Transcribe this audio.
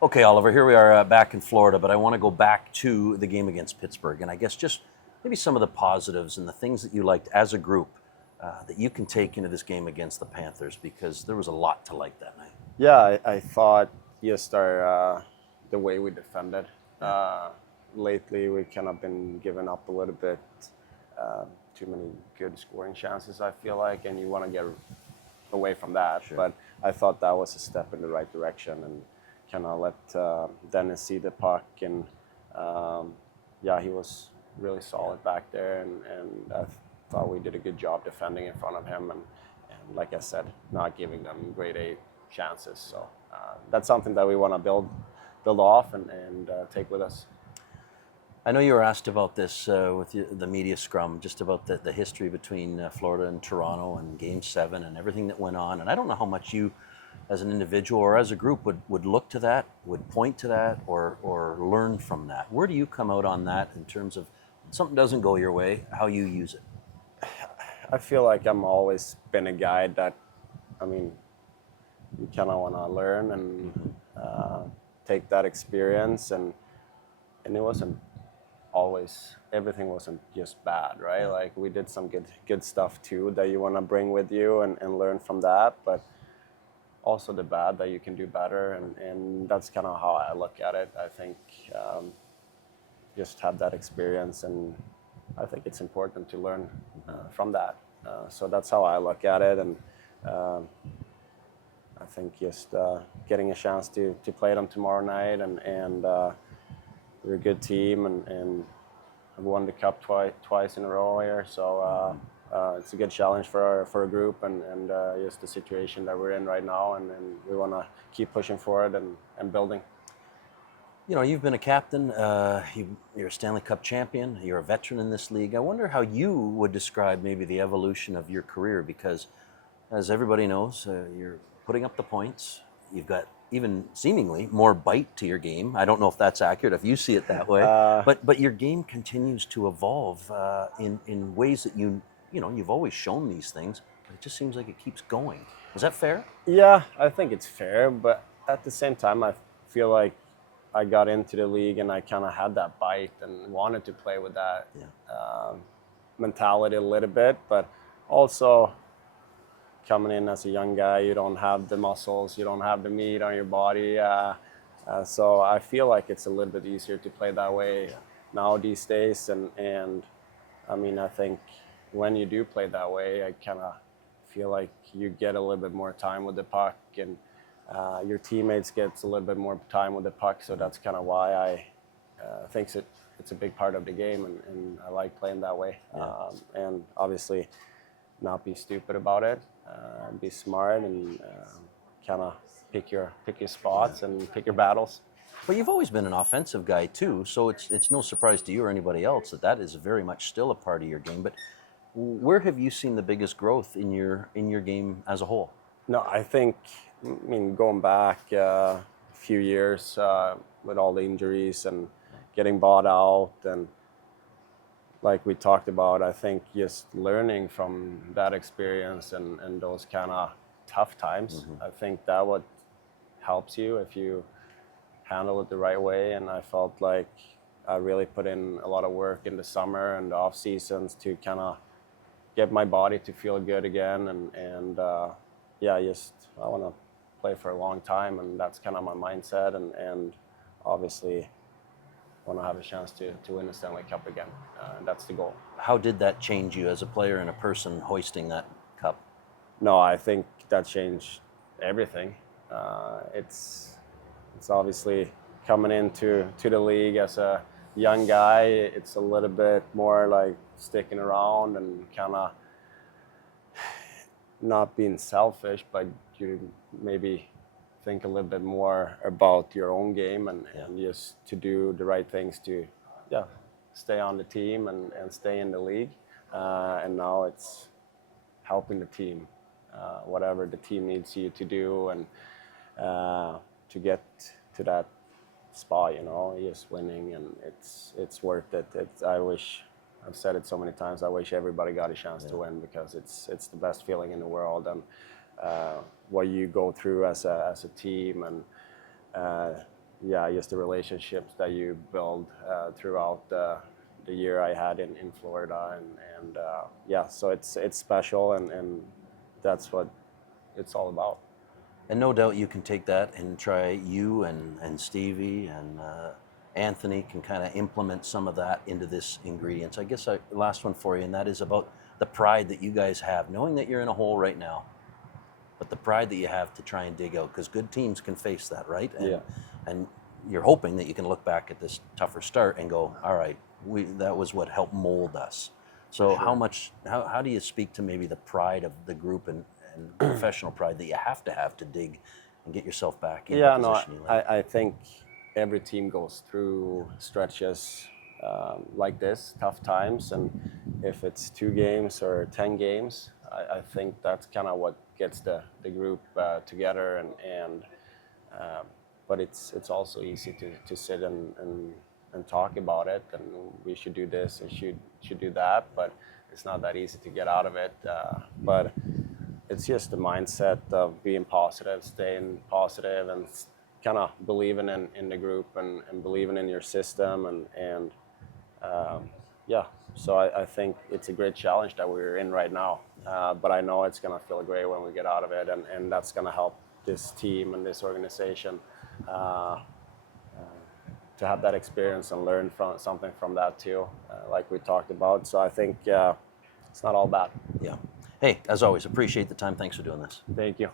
Okay, Oliver, here we are back in Florida, but I want to go back to the game against Pittsburgh. And I guess just maybe some of the positives and the things that you liked as a group that you can take into this game against the Panthers, because there was a lot to like that night. Yeah, I thought just the way we defended. Lately, we kind of been giving up a little bit. Too many good scoring chances, I feel like, and you want to get away from that. Sure. But I thought that was a step in the right direction, and kind of let Dennis see the puck, and he was really solid back there, and I thought we did a good job defending in front of him, and like I said, not giving them grade A chances. So that's something that we want to build off and take with us. I know you were asked about this with the media scrum, just about the history between Florida and Toronto and Game 7 and everything that went on. And I don't know how much you, as an individual or as a group, would look to that, would point to that, or learn from that. Where do you come out on that in terms of something doesn't go your way, how you use it? I feel like I'm always been a guy that, you kind of want to learn and take that experience, and it wasn't always, everything wasn't just bad, right? Like, we did some good stuff too that you want to bring with you and learn from that, but also the bad that you can do better, and that's kind of how I look at it. I think just have that experience, and I think it's important to learn from that. So that's how I look at it, and I think just getting a chance to play them tomorrow night, and we're a good team, and I've won the cup twice in a row here, so it's a good challenge for a group, and just the situation that we're in right now, and we want to keep pushing forward and building. You know, you've been a captain, you're a Stanley Cup champion, you're a veteran in this league. I wonder how you would describe maybe the evolution of your career, because as everybody knows, you're putting up the points. You've got even seemingly more bite to your game. I don't know if that's accurate, if you see it that way, but your game continues to evolve in ways that you've always shown these things, but it just seems like it keeps going. Is that fair? Yeah, I think it's fair, but at the same time, I feel like I got into the league and I kind of had that bite and wanted to play with that mentality a little bit, but also coming in as a young guy, you don't have the muscles, you don't have the meat on your body, so I feel like it's a little bit easier to play that way now these days, and I think when you do play that way, I kind of feel like you get a little bit more time with the puck, and your teammates get a little bit more time with the puck, so that's kind of why I think it's a big part of the game, and I like playing that way. And obviously not be stupid about it, be smart, and kind of pick your spots and pick your battles. But you've always been an offensive guy too, so it's no surprise to you or anybody else that is very much still a part of your game. But where have you seen the biggest growth in your game as a whole? No, I think, going back a few years with all the injuries and getting bought out, and like we talked about, I think just learning from that experience and those kind of tough times, I think that what helps you if you handle it the right way. And I felt like I really put in a lot of work in the summer and the off seasons to kind of get my body to feel good again, and I want to play for a long time, and that's kind of my mindset, and obviously want to have a chance to win the Stanley Cup again. That's the goal. How did that change you as a player and a person hoisting that cup? No, I think that changed everything. It's obviously coming into the league as a young guy, it's a little bit more like sticking around and kind of not being selfish, but you maybe think a little bit more about your own game, and just to do the right things to stay on the team and stay in the league. And now it's helping the team, whatever the team needs you to do, and to get to that spot, just winning, and it's worth it. I've said it so many times, I wish everybody got a chance to win, because it's the best feeling in the world, and what you go through as a team, and yeah, just the relationships that you build throughout the year I had in Florida, and yeah, so it's special, and that's what it's all about. And no doubt you can take that and try you and Stevie and Anthony can kind of implement some of that into this ingredients. I guess last one for you, and that is about the pride that you guys have, knowing that you're in a hole right now, but the pride that you have to try and dig out, because good teams can face that, right? And, Yeah. And you're hoping that you can look back at this tougher start and go, all right, that was what helped mold us. So Sure. how do you speak to maybe the pride of the group and professional pride that you have to dig and get yourself back in the Yeah, no, position you like? I think every team goes through stretches like this, tough times, and if it's 2 games or 10 games, I think that's kind of what gets the group together, and but it's also easy to sit and talk about it, and we should do this and should do that, but it's not that easy to get out of it. But it's just the mindset of being positive, staying positive, and kind of believing in the group, and believing in your system, and yeah. So I think it's a great challenge that we're in right now. But I know it's gonna feel great when we get out of it, and that's gonna help this team and this organization to have that experience and learn from something from that too, like we talked about. So I think it's not all bad. Yeah. Hey, as always, appreciate the time. Thanks for doing this. Thank you.